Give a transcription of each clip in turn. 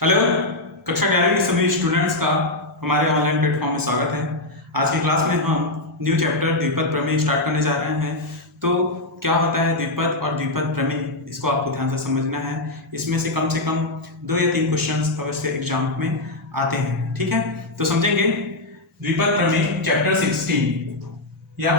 Hello. कक्षा 11 के सभी स्टूडेंट्स का हमारे ऑनलाइन प्लेटफॉर्म में स्वागत है। आज की क्लास में हम न्यू चैप्टर द्विपद प्रमेय स्टार्ट करने जा रहे हैं। तो क्या होता है द्विपद और द्विपद प्रमेय, इसको आपको ध्यान से समझना है। इसमें से कम 2 या 3 क्वेश्चंस अवश्य एग्जाम में आते हैं, ठीक है। तो समझेंगे द्विपद प्रमेय चैप्टर 16 या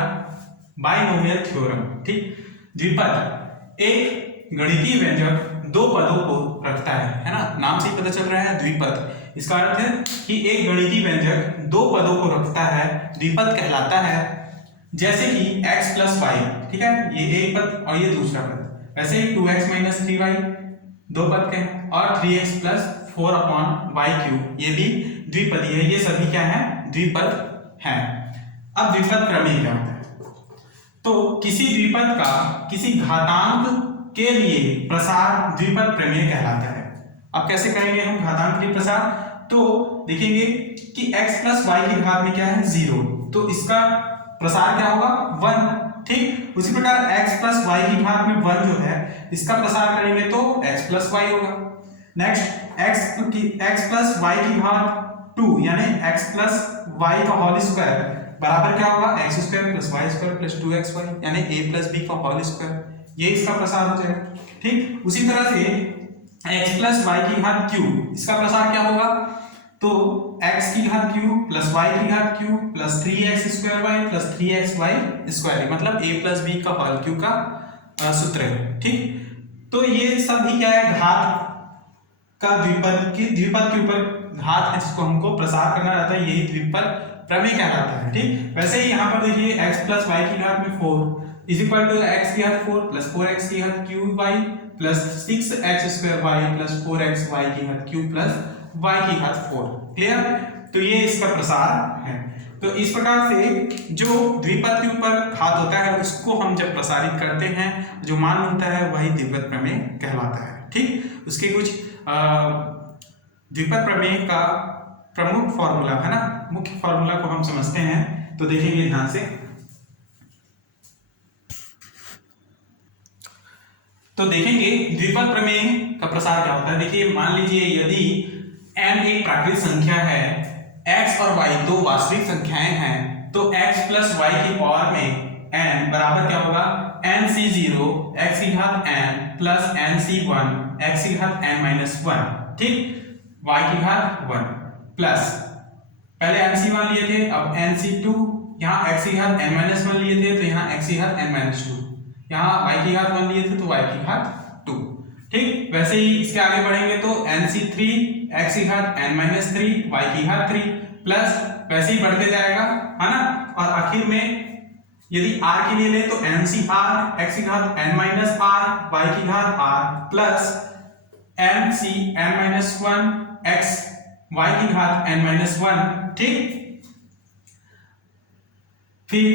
बाइनोमियल थ्योरम। ठीक, द्विपद एक गणितीय व्यंजक दो पदों को रखता है ना। नाम से ही पता चल रहा है द्विपद। इसका अर्थ है कि एक गणितीय व्यंजक दो पदों को रखता है, द्विपद कहलाता है। जैसे कि x प्लस वाई, ठीक है, ये एक पद और ये दूसरा पद। वैसे ही 2x माइनस 3y दो पद के हैं, और 3x plus 4 upon Y cube ये भी द्विपदी है। ये सभी क्या है? द्विपद हैं। अब द्विपद प्रमेय क्या होता है? तो किसी द्विपद का किसी घातांक के लिए प्रसार द्विपद प्रमेय कहलाता है। अब कैसे करेंगे हम घातांक के लिए प्रसार? तो देखेंगे कि x प्लस वाई की घात में क्या है? 0, तो इसका प्रसार क्या होगा? 1। ठीक, उसी प्रकार x प्लस वाई की घात में 1 जो है, इसका प्रसार करेंगे तो x प्लस वाई होगा। नेक्स्ट x प्लस वाई की घात 2 यानी x प्लस वाई का होल स्क्वायर बराबर क्या होगा? x square plus Y square plus 2xy यानी a प्लस b का होल स्क्वायर। ये इसका प्रसार हो जाएगा। ठीक, उसी तरह से x प्लस वाई की घात क्यूब, इसका प्रसार क्या होगा? तो x की घात क्यूब प्लस y की घात cube plus 3x square y plus 3xy square, मतलब a प्लस b का होल क्यूब का सूत्र है। ठीक, तो ये सब भी क्या है? घात का द्विपद के ऊपर घात है जिसको हमको प्रसार करना रहता है, यही द्विपद प्रमेय कहलाता है। ठीक, वैसे ही यहाँ पर देखिए x प्लस वाई की घात में 4 इज इक्वल टू x की घात 4 प्लस 4x की घात cube y plus 6x square y plus 4x y की घात क्यूब प्लस y की घात 4। क्लियर? तो ये इसका प्रसार है। तो इस प्रकार से जो द्विपद के ऊपर घात होता है उसको हम जब प्रसारित करते हैं, जो मान मिलता है वही द्विपद प्रमेय कहलाता है। ठीक, उसके कुछ द्विपद प्रमेय का प्रमुख फॉर्मूला है ना, मुख्य फॉर्मूला को हम समझते हैं। तो देखेंगे ध्यान से। तो देखेंगे द्विपद प्रमेय का प्रसार क्या होता है। देखिए, मान लीजिए यदि n एक प्राकृतिक संख्या है, x और y दो वास्तविक संख्याएं हैं, तो x प्लस y की पावर में n बराबर क्या होगा? nc0 x की घात n प्लस nc1 x की घात n माइनस 1। ठीक, y की घात 1 प्लस पहले nc1 लिए थे, अब nc2, यहाँ x की घात n माइनस 1 लिए थे तो यहाँ x की घात n माइनस 2, यहाँ y की घात 1 लिए थे तो y की घात 2। ठीक, वैसे ही इसके आगे बढ़ेंगे तो nc3 x की घात n माइनस 3 y की घात 3 प्लस वैसे ही बढ़ते जाएगा, है ना। और आखिर में यदि r के लिए ले तो ncr x की घात n माइनस r y की घात r plus nc n minus 1 x y की घात n माइनस 1। ठीक, फिर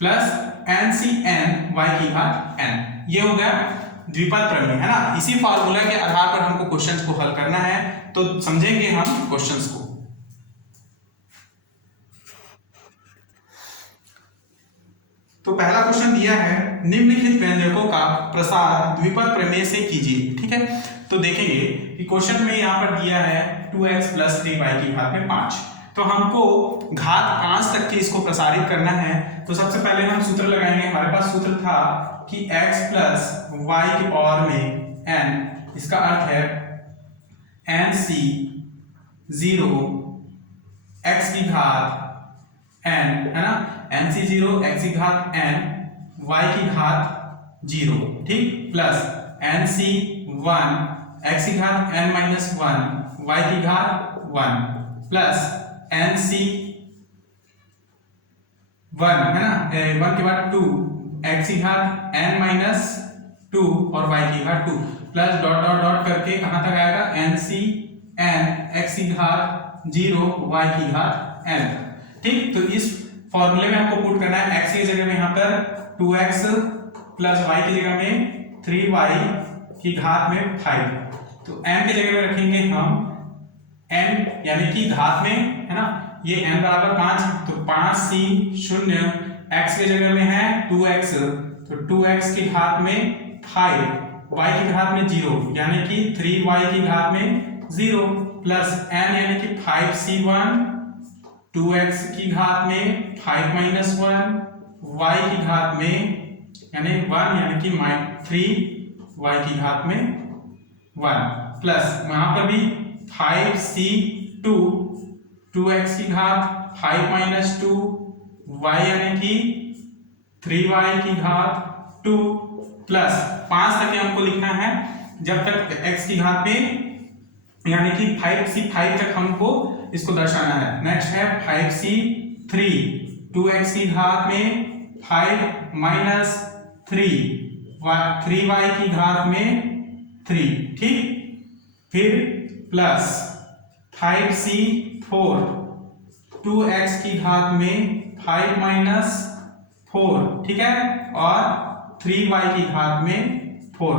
प्लस ncn y की घात n। ये हो गया द्विपद प्रमेय, है ना। इसी फार्मूला के आधार पर हमको क्वेश्चंस को हल करना है। तो समझेंगे हम क्वेश्चंस को। तो पहला क्वेश्चन दिया है, निम्नलिखित व्यंजकों का प्रसार द्विपद प्रमेय से कीजिए। ठीक है, तो देखेंगे कि क्वेश्चन में यहाँ पर दिया है 2x प्लस 3y की घात में 5। तो हमको घात 5 तक की इसको प्रसारित करना है। तो सबसे पहले हम सूत्र लगाएंगे। हमारे पास सूत्र था कि x प्लस वाई की पावर में n, इसका अर्थ है nc0 x की घात n, है ना, nc0 x की घात n y की घात 0। ठीक, प्लस nc1 x की घात n माइनस 1 y की घात 1 प्लस nc1, है ना, 1 के बाद 2 x की घात n माइनस 2 और y की घात 2 प्लस डॉट डॉट डॉट करके कहां तक आएगा? ncn x की घात 0 y की घात n। ठीक, तो इस फॉर्मूले में हमको पुट करना है। x की जगह में यहाँ पर 2x प्लस y की जगह में 3y की घात में 5। तो n की जगह में रखेंगे हम n यानी कि घात में, है ना, ये n बराबर 5, तो 5c0 x की जगह में है 2x, तो 2x की घात में 5 y की घात में 0 यानी कि 3y की घात में 0 प्लस n यानी कि 5c1 2x की घात में 5 माइनस 1 y की घात में यानी 1 यानी कि 3 y की घात में 1 प्लस यहाँ पर भी 5c2 2x की घात 5 माइनस 2 y यानी कि 3y की घात 2 प्लस 5 तक हमको लिखना है जब तक x की घात में यानी कि 5c5 तक हमको इसको दर्शाना है। नेक्स्ट है 5c3 2x की घात में 5 माइनस 3y की घात में 3 ठीक। फिर प्लस 5c4 2x की घात में 5 माइनस 4 ठीक है और 3y की घात में 4।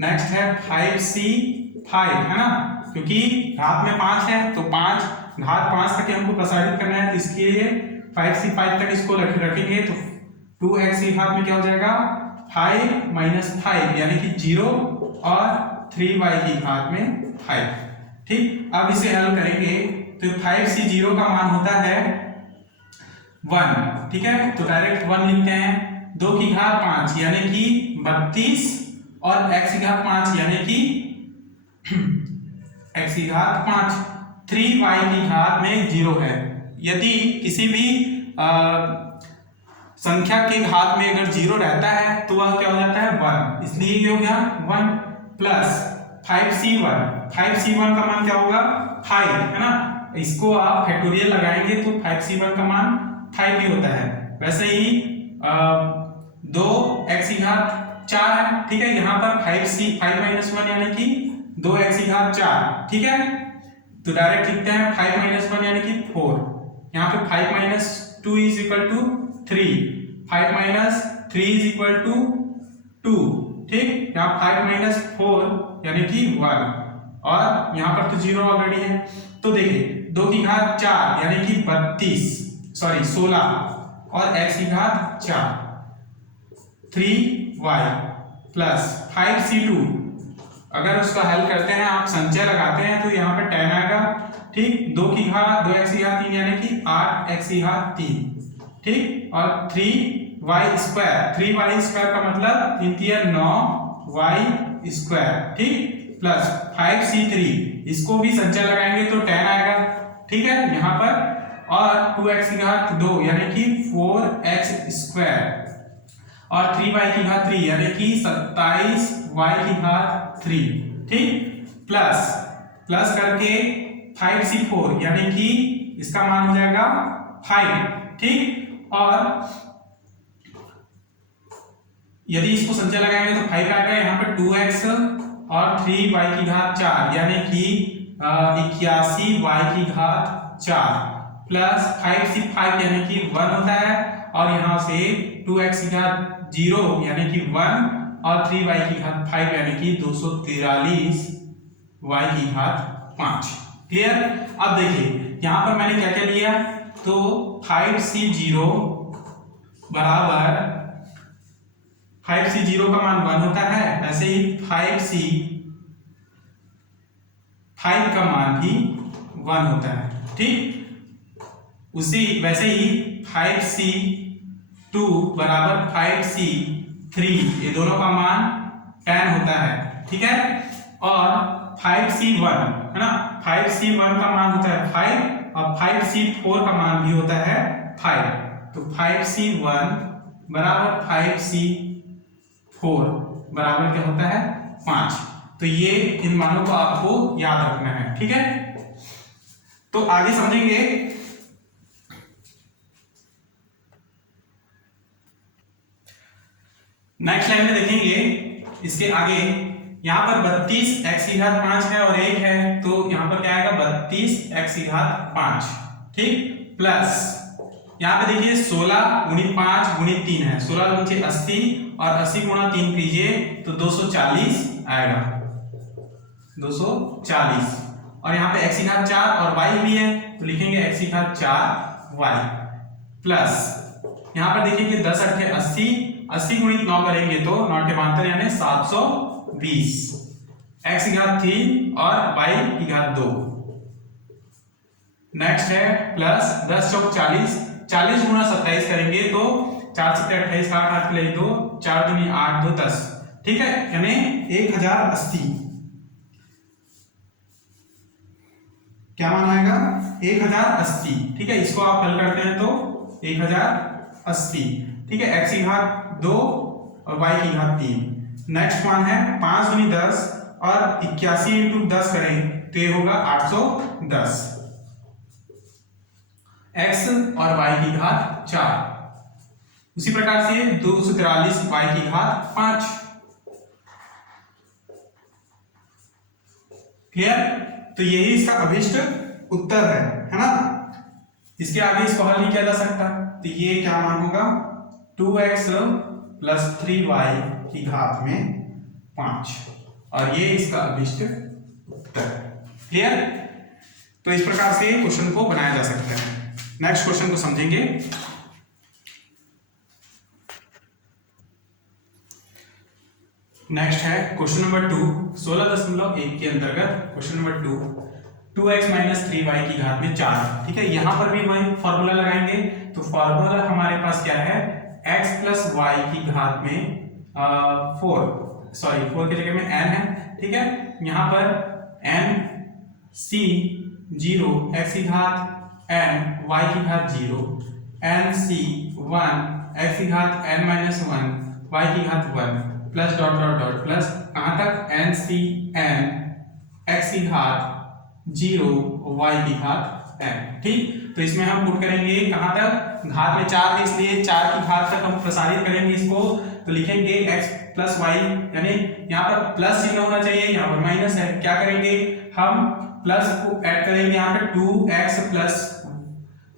नेक्स्ट है 5c5 है ना, क्योंकि घात में 5 है तो 5 घात 5 तक हमको प्रसारित करना है तो इसके लिए 5c5 तक इसको रखेंगे तो 2x की घात में क्या हो जाएगा 5 माइनस 5 यानी कि 0 और 3y की घात में 5 ठीक। अब इसे हल करेंगे तो 5c0 का मान होता है 1 ठीक है, तो डायरेक्ट 1 लिखते हैं। 2 की घात 5 यानी कि 32 और x की घात 5 यानी कि x की घात 5 3y की घात में 0 है। यदि किसी भी संख्या के घात में अगर 0 रहता है तो वह क्या हो जाता है 1, इसलिए ये हो गया 1 प्लस 5c1 का मान क्या होगा 5 है ना, इसको आप फैक्टोरियल लगाएंगे तो 5c1 का मान 5 ही होता है। वैसे ही 2x की घात 4 है ठीक है, यहाँ पर 5 माइनस 1 यानी कि 2x की घात 4 ठीक है, तो डायरेक्ट लिखते हैं 5 माइनस 1 यानी कि 4। यहाँ पे 5 minus 2 is equal to 3, 5 minus 3 is equal to 2 ठीक। यहाँ 5 माइनस 4 यानी कि 1 और यहाँ पर तो 0 ऑलरेडी है। तो देखिए 2 की घात 4 यानी कि 16 और x की घात 4 3y प्लस 5c2 अगर उसका हल करते हैं आप संचय लगाते हैं तो यहाँ पे 10 आएगा ठीक। 2 की घात 2x की घात 3 यानी कि 8x की घात 3 ठीक और 3y स्क्वायर का मतलब 3 तिया 9y स्क्वायर ठीक प्लस 5c3 इसको भी संचय लगाएंगे तो 10 आएगा ठीक है यहाँ पर, और 2x की घात 2 यानी कि 4x स्क्वायर और 3y की घात 3 यानी कि 27y की घात 3 ठीक प्लस करके 5c4 यानी कि इसका मान हो जाएगा 5 ठीक। और यदि इसको संचय लगाएंगे तो 5 आएगा, यहाँ पर 2x और 3y की घात 4 यानी कि 81y की घात 4 प्लस 5c5 यानी कि 1 होता है और यहाँ से 2x की घात 0 यानी कि 1 और 3y की घात 5 यानी कि 243 y की घात 5 क्लियर। अब देखिए यहाँ पर मैंने क्या क्या लिया तो 5c0 बराबर 5c0 का मान 1 होता है, ऐसे ही 5c5 का मान भी 1 होता है ठीक। वैसे ही 5c2 बराबर 5c3 ये दोनों का मान 10 होता है ठीक है, और 5c1 है ना 5c1 का मान होता है 5 और 5c4 का मान भी होता है 5, तो 5c1 बराबर 5c4 बराबर क्या होता है 5। तो ये इन मानों को आपको याद रखना है ठीक है। तो आगे समझेंगे नेक्स्ट लाइन में देखेंगे इसके आगे यहाँ पर 32x की घात 5 है और 1 है तो यहाँ पर क्या आएगा 32x की घात 5 ठीक प्लस यहाँ पे देखिए 16 गुणित 5 गुणित 3 है, 16 × 80 और 80 × 3 कीजिए तो 240 आएगा 240 और यहाँ पे x की घात 4 और y भी है तो लिखेंगे x की घात 4y प्लस यहाँ पर देखिए कि 10 × 80 80 गुणित 9 करेंगे तो 9 यानी 720 x की घात 3 और y की घात 2। नेक्स्ट है प्लस 10 चौक 40, 40 गुणा 27 करेंगे तो 4 7 28 का 8 ले 2 4 दूनी 8 2 10, ठीक है, यानी 1080। क्या मान आएगा 1080, ठीक है। इसको आप हल करते हैं तो 1080, ठीक है। x की घात 2 और y की घात 3। नेक्स्ट मान है 5 दूनी 10 और 81 इंटू 10 करें तो ये होगा 810, x और y की घात 4। उसी प्रकार से 243 y की घात 5। क्लियर? तो यही इसका अभिष्ट उत्तर है ना। इसके आगे इसको हल नहीं किया जा सकता, तो ये क्या मान होगा 2x प्लस 3y की घात में 5, और ये इसका अभिष्ट उत्तर। क्लियर? तो इस प्रकार से क्वेश्चन को बनाया जा सकता है। नेक्स्ट क्वेश्चन को समझेंगे। नेक्स्ट है क्वेश्चन नंबर 2, 16.1 के अंतर्गत question number 2, 2x minus 3y की घात में 4, ठीक है। यहां पर भी वही फॉर्मूला लगाएंगे, तो फॉर्मूला हमारे पास क्या है x प्लस y की घात में 4 की जगह में n है, ठीक है। यहां पर n c 0, x की घात n y की घात 0, n c 1 x की घात n माइनस 1 y की घात 1 plus dot dot dot plus कहां तक n c n x की घात 0 y की घात n, ठीक। तो इसमें हम पुट करेंगे कहां तक, घात में 4 है इसलिए 4 की घात तक हम प्रसारित करेंगे इसको, तो लिखेंगे x प्लस y, यानी यहाँ पर प्लस चिन्ह होना चाहिए, यहाँ पर माइनस है। क्या करेंगे हम प्लस को ऐड करेंगे यहाँ पे 2x प्लस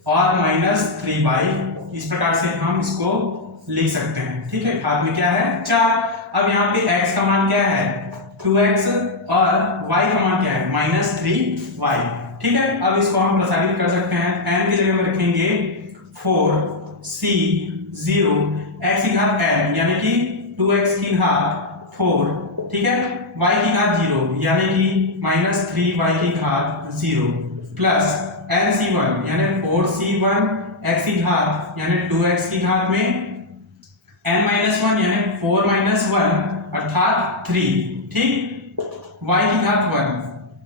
और माइनस 3y, इस प्रकार से हम इसको लिख सकते हैं, ठीक है। घात में क्या है 4। अब यहाँ पे x का मान क्या है 2x और y का मान क्या है माइनस 3y, ठीक है। अब इसको हम प्रसारित कर सकते हैं, n की जगह में रखेंगे 4c 0 x की घात n यानी कि 2x की घात 4, ठीक है, y की घात 0 यानी कि माइनस 3y की घात 0 प्लस nc1 यानी 4c1 x की घात यानी 2x की घात में n माइनस 1 यानी 4 माइनस 1 अर्थात 3, ठीक, y की घात 1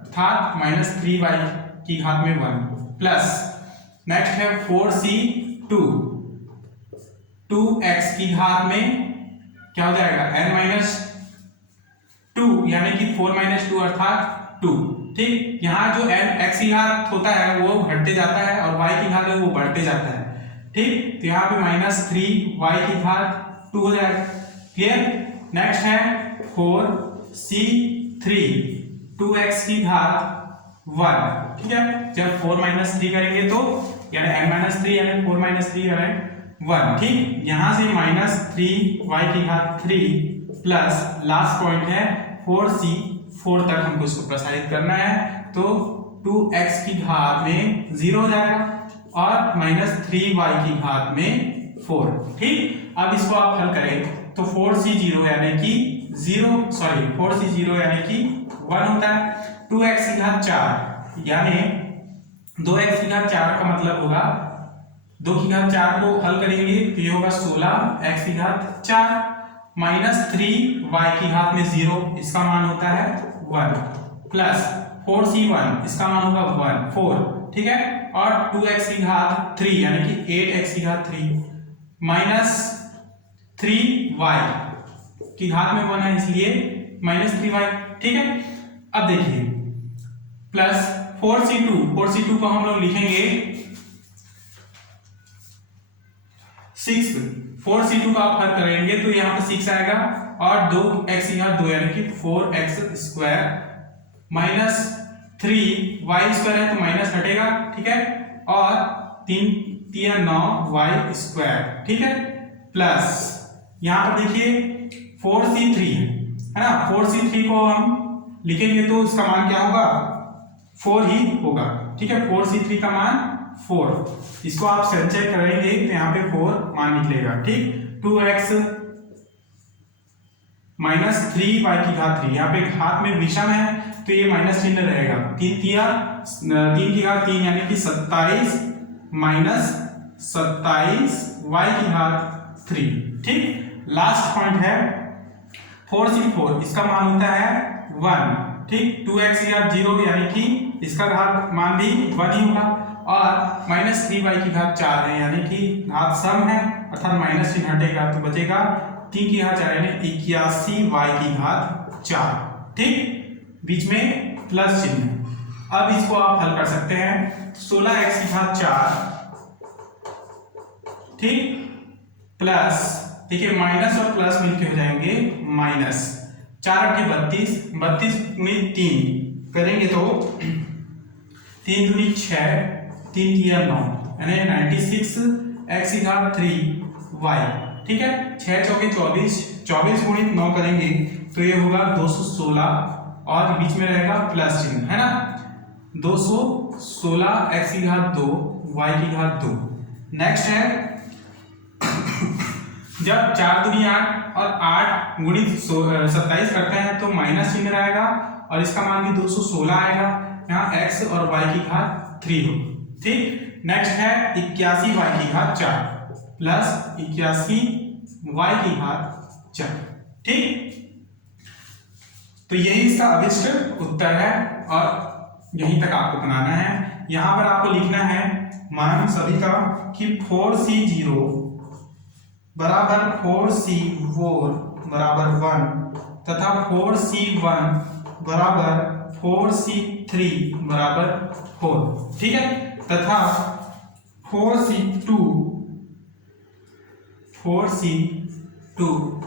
अर्थात माइनस 3y की घात में 1 प्लस नेक्स्ट है 4c2 2x की घात में क्या हो जाएगा n माइनस 2 यानी कि 4 माइनस 2 अर्थात 2, ठीक। यहाँ जो n x की घात होता है वो घटते जाता है और y की घात है वो बढ़ते जाता है, ठीक। तो यहाँ पे माइनस 3y की घात 2 हो जाएगा। क्लियर? नेक्स्ट है 4c3 2x की घात 1, ठीक है। जब 4 माइनस 3 करेंगे तो यानी n माइनस 3 यानी 4 माइनस 3 करें 1, ठीक। यहां से माइनस 3y की घात 3 प्लस लास्ट पॉइंट है 4c4 तक हमको इसको प्रसारित करना है, तो 2x की घात में 0 हो जाएगा और माइनस 3y की घात में 4, ठीक। अब इसको आप हल करें तो 4c0 यानी कि 4c0 यानी कि 1 होता है, 2x की घात 4 यानी 2x की घात 4 का मतलब होगा 2 की घात 4 को हल करेंगे तो ये होगा 16 x की घात 4 माइनस 3y की घात में 0, इसका मान होता है 1 प्लस 4c1 इसका मान होगा 4, ठीक है, और 2x की घात 3 यानी कि 8x की घात 3 माइनस 3y की घात में 1 है इसलिए माइनस 3y, ठीक है। अब देखिए प्लस 4c2 को हम लोग लिखेंगे 6, 4c2 का आप हल करेंगे तो यहाँ पे 6 आएगा और 2x की घात 2 यानी कि 4x square minus 3y square है तो माइनस हटेगा, ठीक है, और 3 3 9y स्क्वायर, ठीक है, प्लस यहाँ पर देखिए 4c3 है ना, 4c3 को हम लिखेंगे तो इसका मान क्या होगा 4 ही होगा, ठीक है। 4c3 का मान 4, इसको आप संचय करेंगे तो यहाँ पे 4 मान निकलेगा, ठीक। 2x -3y3। यहाँ पे घात में विषम है तो ये माइनस चिन्ह रहेगा। 3 यानी कि 27 माइनस 27y3। ठीक, लास्ट पॉइंट है 4c4, इसका मान होता है 1। ठीक, 2x 0 यानी कि इसका घात मान भी 1 ही होगा, और -3y4 है यानी कि घात सम है अर्थात माइनस चिन्ह हटेगा तो बचेगा 3 यानी 81y4। ठीक, बीच में प्लस चिन्ह। अब इसको आप हल कर सकते हैं। 16x4, ठीक, प्लस, देखिए माइनस और प्लस मिलके हो जाएंगे माइनस। 4 8 32, 32 गुणित 3 करेंगे तो 3 दूनी 6, 3 तिया 9 यानी 96x3y। ठीक है, 6 चौके 24, 24 गुणित 9 करेंगे तो ये होगा 216 और बीच में रहेगा प्लस चिन्ह, है ना। 216x2 y2। नेक्स्ट है जब 4 दूनी 8 और 8 गुणित 27 करते हैं तो माइनस चिन्ह रहेगा और इसका मान भी 216 आएगा। यहाँ x और y3 हो। ठीक, नेक्स्ट है 81y4 प्लस 81y4। ठीक, तो यही इसका अभिष्ट उत्तर है और यहीं तक आपको बनाना है। यहां पर आपको लिखना है मान सभी का कि 4c0 बराबर 4c4 बराबर 1 तथा 4c1 बराबर 4c3 बराबर 4। ठीक है, तथा 4c2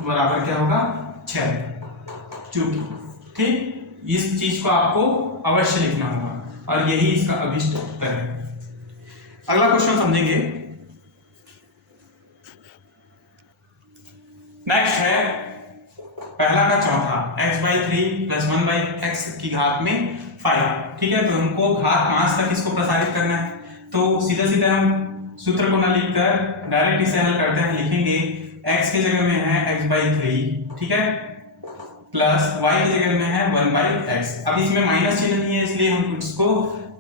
बराबर क्या होगा 6। चूंकि, ठीक, इस चीज को आपको अवश्य लिखना होगा और यही इसका अभिष्ट उत्तर है। अगला क्वेश्चन समझेंगे। नेक्स्ट है पहला का चौथा, x/3 + 1/x की घात में 5। ठीक है, तो हमको घात 5 तक इसको प्रसारित करना है, तो सीधा सीधा हम सूत्र को ना लिखकर डायरेक्ट इसे हल करते हैं। लिखेंगे x की जगह में है x/3, ठीक है, प्लस y की जगह में है 1/x। अब इसमें माइनस चिन्ह नहीं है इसलिए हम इसको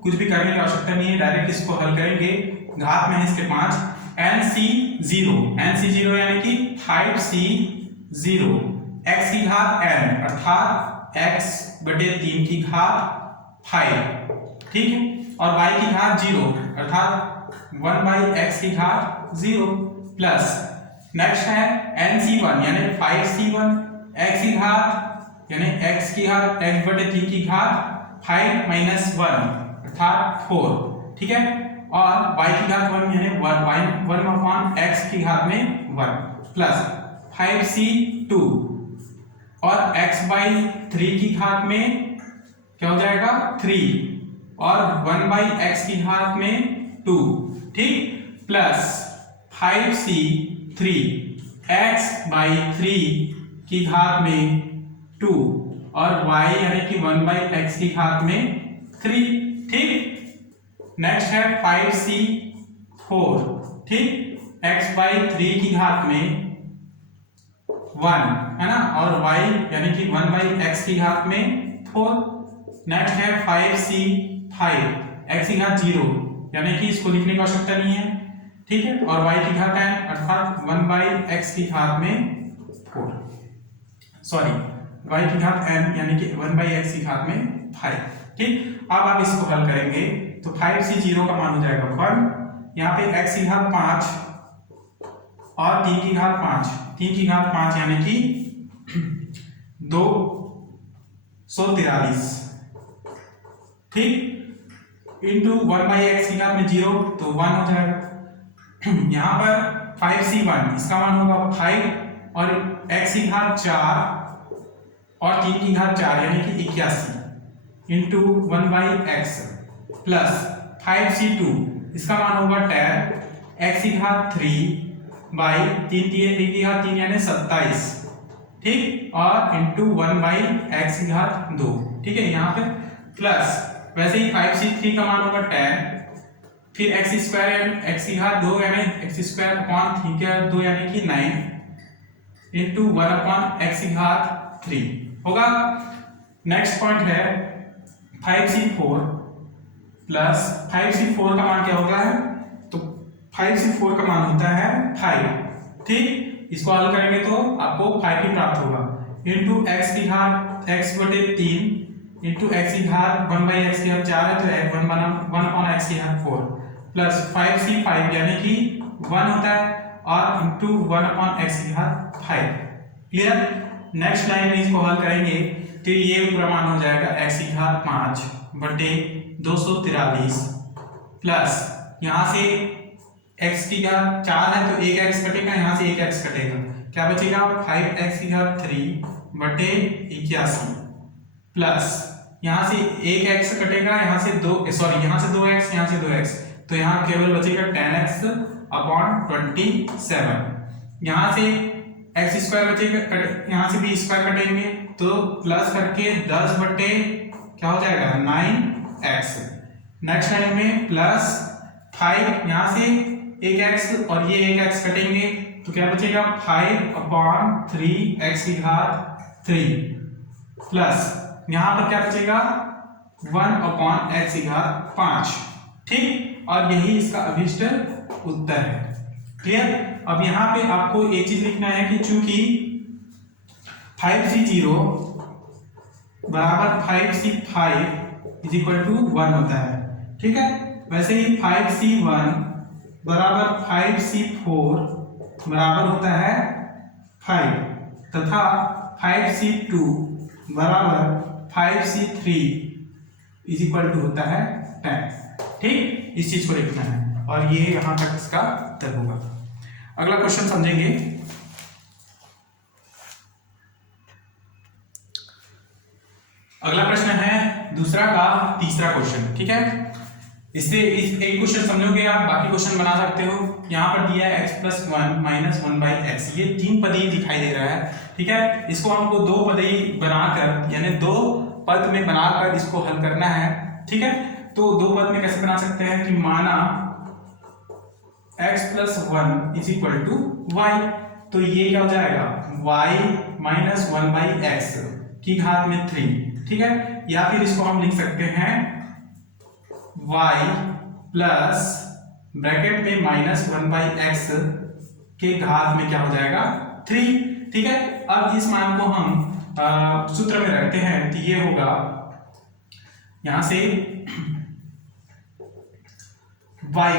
कुछ भी करने की आवश्यकता नहीं है, डायरेक्ट इसको हल करेंगे। घात में है इसके 5, nc0 यानी कि 5c0 x की घात n अर्थात x/3 की घात 5। ठीक है, और y की घात 0 अर्थात 1/x की घात 0 प्लस नेक्स्ट है nc1 यानी 5c1 x की घात यानी x की घात x/3 की घात 5 - 1 अर्थात 4। ठीक है, और y की घात 1 यानी 1/x की घात में 1 प्लस 5c2 और x/3 की घात में क्या हो जाएगा 3 और 1/x की घात में 2। ठीक, प्लस 5c3 x/3 की घात में 2 और y यानी कि 1/x की घात में 3। ठीक, नेक्स्ट है 5c4, ठीक, x/3 की घात में 1 है ना, और y यानी कि 1/x की घात में 4। नेक्स्ट है 5c5 x की घात 0 यानी कि इसको लिखने की आवश्यकता नहीं है। ठीक है, और y की घात n अर्थात 1/x की घात में 4, सॉरी y की घात n यानी कि 1/x की घात में 5। ठीक, अब आप इसको हल करेंगे तो 5c0 का मान हो जाएगा 1, यहाँ पे x की घात 5 और 3 की घात 5, 3 की घात 5 यानी कि 243। ठीक, इंटू 1/x की घात में 0 तो 1 हो जाएगा। यहाँ पर 5c1 इसका मान होगा 5 और x की घात 4 और 3 की घात 4 यानी कि 81 इंटू 1/x प्लस 5c2 इसका मान होगा 10 x की घात 3 बाई 3 की घात 3 यानी 27। ठीक, और इंटू 1/x की घात 2। ठीक है, यहाँ पे प्लस वैसे ही 5c3 का मान होगा 10, फिर x² यानी x की घात 2 यानी x² अपॉन 3 की घात 2 यानी कि 9 इंटू 1/x की घात 3 होगा। नेक्स्ट पॉइंट है 5c4 प्लस 5c4 का मान क्या होता है, तो 5c4 का मान होता है 5। ठीक, इसको हल करेंगे तो आपको 5 ही प्राप्त होगा, इंटू एक्स की घात x बटे 3 इंटू एक्स की घात 1/x की घात 4 है तो 1/x की घात 4 प्लस 5c5 यानी कि 1 होता है और इंटू 1/x की घात 5। क्लियर। नेक्स्ट लाइन में इसको हल करेंगे तो ये पूरा मान हो जाएगा x की घात 5 बटे 243 प्लस यहाँ से x की घात 4 है तो एक x कटेगा, यहाँ से एक x कटेगा, क्या बचेगा 5x की घात 3 बटे 81 प्लस यहाँ से एक x कटेगा, यहाँ से यहाँ से 2x, यहाँ से 2x, तो यहाँ केवल बचेगा 10x अपॉन 27। यहाँ से एक्स स्क्वायर बचेगा, यहाँ से भी स्क्वायर कटेंगे तो प्लस करके 10 बटे क्या हो जाएगा 9x। नेक्स्ट लाइन में प्लस 5, यहाँ से एक x और ये एक x कटेंगे तो क्या बचेगा 5/3x की घात 3 प्लस यहाँ पर क्या बचेगा 1/x की घात 5। ठीक, और यही इसका अभिष्ट उत्तर है। क्लियर। अब यहाँ पे आपको एक चीज लिखना है कि चूंकि 5c0 बराबर 5c5 इज इक्वल टू 1 होता है। ठीक है, वैसे ही 5c1 बराबर 5c4 बराबर होता है 5 तथा 5c2 बराबर 5c3 इज इक्वल टू होता है 10। ठीक, इस चीज को लिखना है और ये यहां तक इसका उत्तर होगा। अगला क्वेश्चन समझेंगे। अगला प्रश्न है दूसरा का तीसरा क्वेश्चन। ठीक है, इससे इस एक क्वेश्चन समझोगे आप, बाकी क्वेश्चन बना सकते हो। यहाँ पर दिया है x+1 माइनस 1/x, ये 3 पदी दिखाई दे रहा है। ठीक है, इसको हमको 2 पदी बनाकर यानी 2 पद में बनाकर इसको हल करना है। ठीक है, तो 2 पद में कैसे बना सकते हैं कि माना x+1 is equal to y, तो ये क्या हो जाएगा y माइनस 1/x की घात में 3। ठीक है, या फिर इसको हम लिख सकते हैं y प्लस ब्रैकेट में माइनस 1/x के घात में क्या हो जाएगा 3। ठीक है, अब इस मान को हम सूत्र में रखते हैं तो ये होगा यहां से y,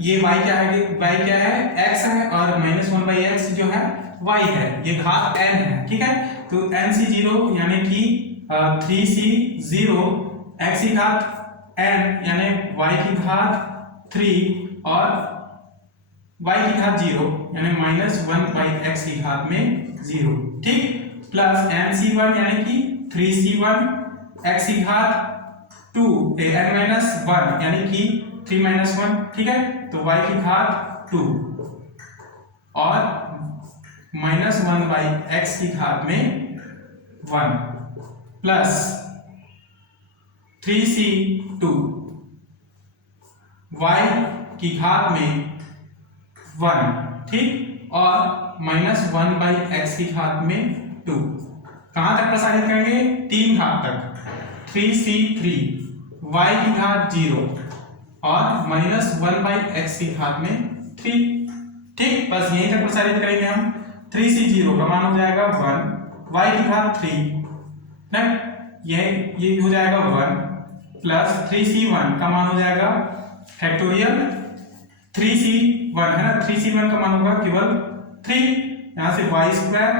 ये y क्या है, y क्या है x है और माइनस 1/x जो है y है, ये घात n है। ठीक है, तो nc0 यानी कि 3c0 x की घात n यानी y की घात 3 और y की घात 0 यानी माइनस 1/x की घात में 0। ठीक, प्लस nc1 यानी कि 3c1 x की घात 2 n माइनस 1 यानी कि 3 माइनस 1। ठीक है, तो y की घात 2 और माइनस 1/x की घात में 1 प्लस 3c2 y की घात में 1। ठीक, और माइनस 1/x की घात में 2। कहां तक प्रसारित करेंगे 3 घात तक, 3c3 y की घात 0 और माइनस 1/x की घात में 3। ठीक, बस यहीं तक प्रसारित करेंगे हम। 3c0 का मान हो जाएगा 1, y की घात 3 ना, ये हो जाएगा 1 प्लस 3c1 का मान हो जाएगा फैक्टोरियल 3c1 है ना, 3c1 का मान होगा केवल 3, यहां से y स्क्वायर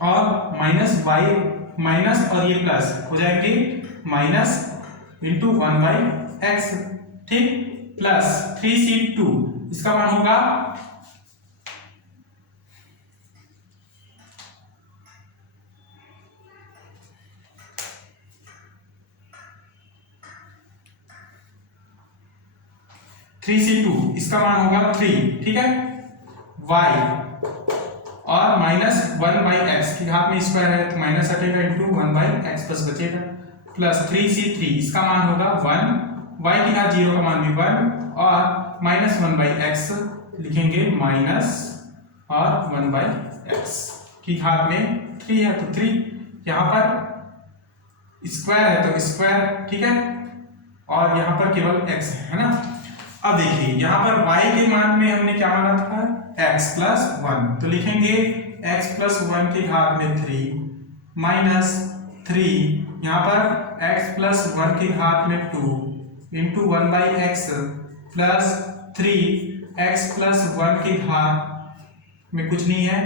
और माइनस और ये प्लस हो जाएंगे माइनस इंटू 1/x। ठीक, प्लस 3c2 इसका मान होगा 3c2 इसका मान होगा 3। ठीक है, y और माइनस 1/x की घात में स्क्वायर है तो माइनस हटेगा इंटू 1/x प्लस बचेगा प्लस 3c3 इसका मान होगा 1, y की घात 0 का मान भी 1 और माइनस 1/x लिखेंगे माइनस और 1/x की घात में 3 है तो 3, यहाँ पर स्क्वायर है तो स्क्वायर, ठीक है, और यहाँ पर केवल x है ना। अब देखिए यहाँ पर y के मान में हमने क्या माना था, x प्लस 1, तो लिखेंगे x प्लस 1 की घात में 3 माइनस 3, यहाँ पर x प्लस 1 की घात में 2 into 1/x plus 3x plus 1 की घात में कुछ नहीं है,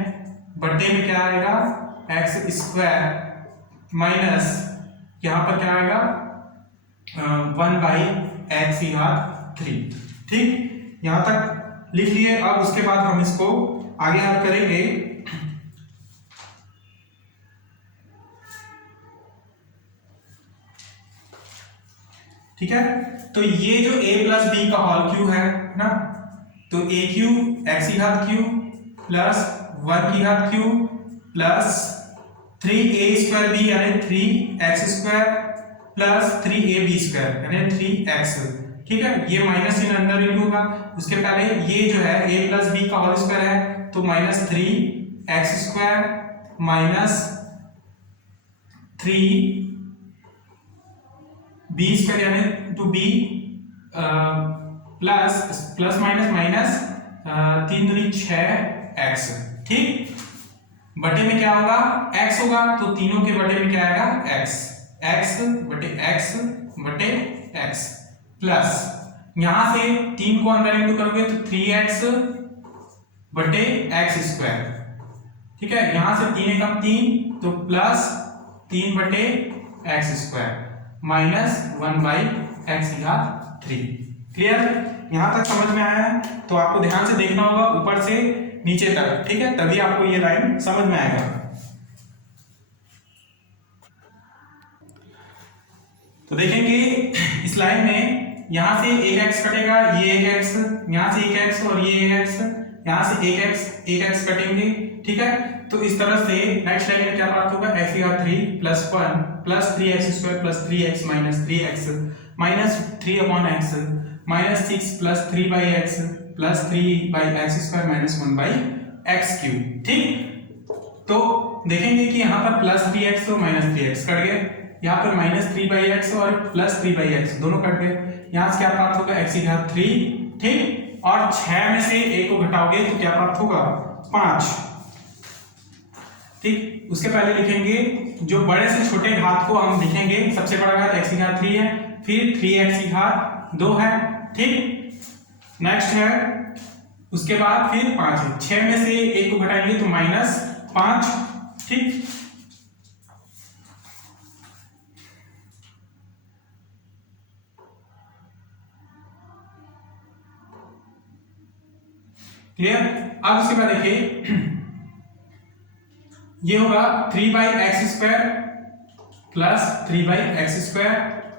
बटे में क्या आएगा x स्क्वायर माइनस यहाँ पर क्या आएगा 1/x की घात 3, ठीक, यहाँ तक लिख लिए। अब उसके बाद हम इसको आगे हल करेंगे। ठीक है, तो ये जो a प्लस बी का होल क्यूब है ना, तो a क्यूब x की घात क्यूब प्लस 1 की घात cube plus 3a square b यानी 3x square plus 3ab square यानी 3x, ठीक है, ये माइनस इन अंदर इंटू होगा। उसके पहले ये जो है a प्लस बी का होल स्क्वायर है तो minus 3x square minus 3b square यानी two b plus minus minus 3 दूनी 6x, ठीक, बटे में क्या होगा x होगा, तो तीनों के बटे में क्या आएगा x बटे x प्लस यहां से 3 को अंदर इंटू करोगे तो 3x बटे x स्क्वायर, ठीक है, यहां से 3 एकम 3 तो प्लस 3 बटे x स्क्वायर माइनस 1/x की घात 3। क्लियर, यहां तक समझ में आया है? तो आपको ध्यान से देखना होगा ऊपर से नीचे तक, ठीक है, तभी आपको ये लाइन समझ में आएगा। तो देखेंगे इस लाइन में यहां से एक x कटेगा, ये एक x, यहां से एक x और ये एक x, यहां से एक x कटेंगे, ठीक है। तो इस तरह से नेक्स्ट लाइन में क्या प्राप्त होगा, x की घात 3 plus 1 plus 3x square plus 3x minus 3x minus 3/x minus 6 plus 3/x plus 3/x square minus 1/x cube, ठीक। तो देखेंगे कि यहाँ पर प्लस 3x और माइनस 3x कट गए, यहाँ पर माइनस 3/x और प्लस 3/x दोनों कट गए, यहाँ से क्या प्राप्त होगा x की घात 3, ठीक, और 6 में से 1 को घटाओगे तो क्या प्राप्त होगा 5, ठीक। उसके पहले लिखेंगे जो बड़े से छोटे घात को हम लिखेंगे, सबसे बड़ा घात x की घात 3 है, फिर 3x की घात 2 है, ठीक, नेक्स्ट है उसके बाद फिर 5 है, 6 में से 1 को घटाएंगे तो माइनस 5, ठीक। क्लियर, अब उसके बाद देखिए ये होगा 3/x square plus 3/x square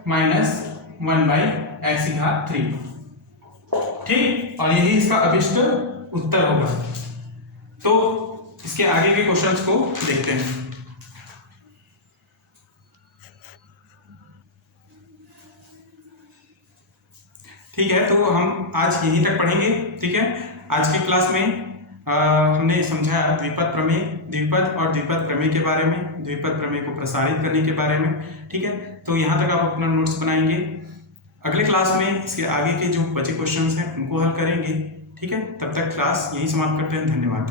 minus 1/x की घात 3, ठीक, और यही इसका अभिष्ट उत्तर होगा। तो इसके आगे के क्वेश्चंस को देखते हैं। ठीक है, तो हम आज यहीं तक पढ़ेंगे, ठीक है। आज की क्लास में हमने समझा द्विपद प्रमेय, द्विपद और द्विपद प्रमेय के बारे में, द्विपद प्रमेय को प्रसारित करने के बारे में, ठीक है। तो यहाँ तक आप अपना नोट्स बनाएंगे, अगले क्लास में इसके आगे के जो बचे क्वेश्चंस हैं उनको हल करेंगे, ठीक है। तब तक क्लास यही समाप्त करते हैं, धन्यवाद।